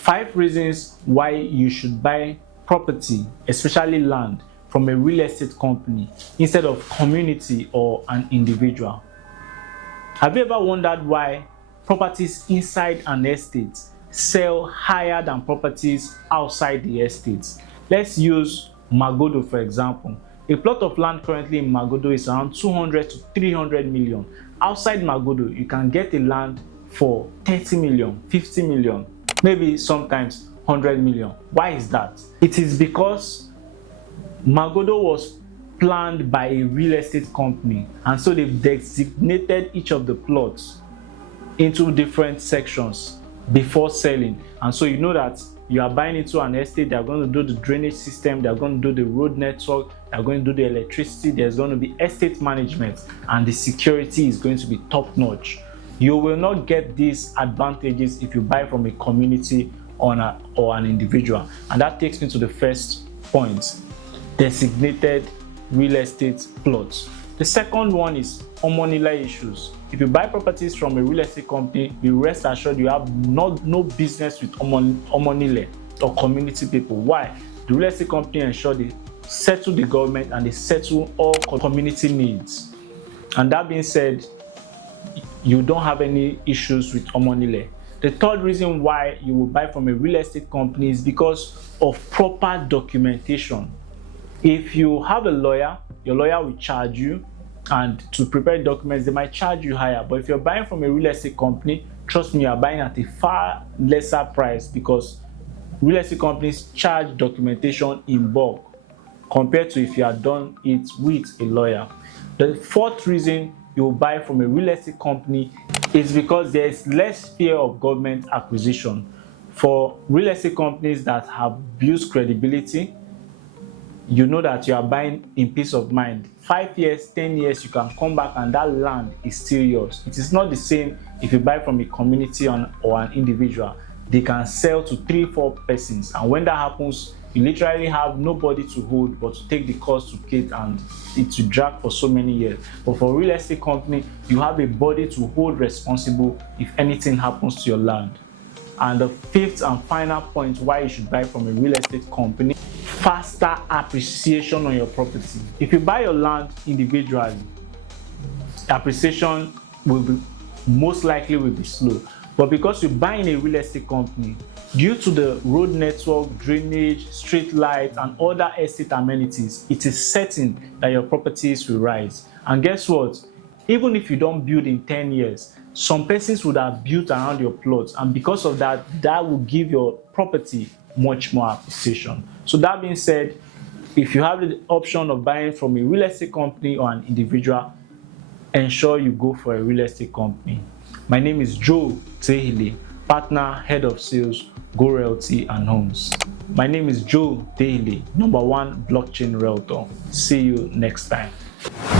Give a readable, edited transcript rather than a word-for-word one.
5 reasons why you should buy property, especially land, from a real estate company instead of community or an individual. Have you ever wondered why properties inside an estate sell higher than properties outside the estate? Let's use Magodo for example. A plot of land currently in Magodo is around 200 to 300 million. Outside Magodo, you can get a land for 30 million, 50 million, maybe sometimes 100 million. Why is that? It is because Magodo was planned by a real estate company, and so they've designated each of the plots into different sections before selling. And so you know that you are buying into an estate, they are going to do the drainage system, they are going to do the road network, they are going to do the electricity, there's going to be estate management, and the security is going to be top notch. You will not get these advantages if you buy from a community or an individual. And that takes me to the first point: designated real estate plots. The second one is omonila issues. If you buy properties from a real estate company, be rest assured you have no business with omonile or community people. Why? The real estate company ensure they settle the government and they settle all community needs. And that being said, you don't have any issues with omonile. The third reason why you will buy from a real estate company is because of proper documentation. If you have a lawyer, your lawyer will charge you, and to prepare documents they might charge you higher. But if you're buying from a real estate company, trust me, you're buying at a far lesser price, because real estate companies charge documentation in bulk compared to if you had done it with a lawyer. The fourth reason you will buy from a real estate company is because there is less fear of government acquisition. For real estate companies that have built credibility, you know that you are buying in peace of mind. 5 years, 10 years, you can come back and that land is still yours. It is not the same if you buy from a community or an individual. They can sell to 3-4 persons, and when that happens, you literally have nobody to hold but to take the cost to Kate, and it to drag for so many years. But for a real estate company, you have a body to hold responsible if anything happens to your land. And the fifth and final point why you should buy from a real estate company: faster appreciation on your property. If you buy your land individually, appreciation will be most likely be slow. But because you buy in a real estate company, due to the road network, drainage, street lights, and other estate amenities, it is certain that your properties will rise. And guess what? Even if you don't build in 10 years, some persons would have built around your plots, and because of that, that will give your property much more appreciation. So that being said, if you have the option of buying from a real estate company or an individual, ensure you go for a real estate company. My name is Joe Tehile, partner, head of sales, Go Realty and Homes. My name is Joe Tehile, #1 blockchain realtor. See you next time.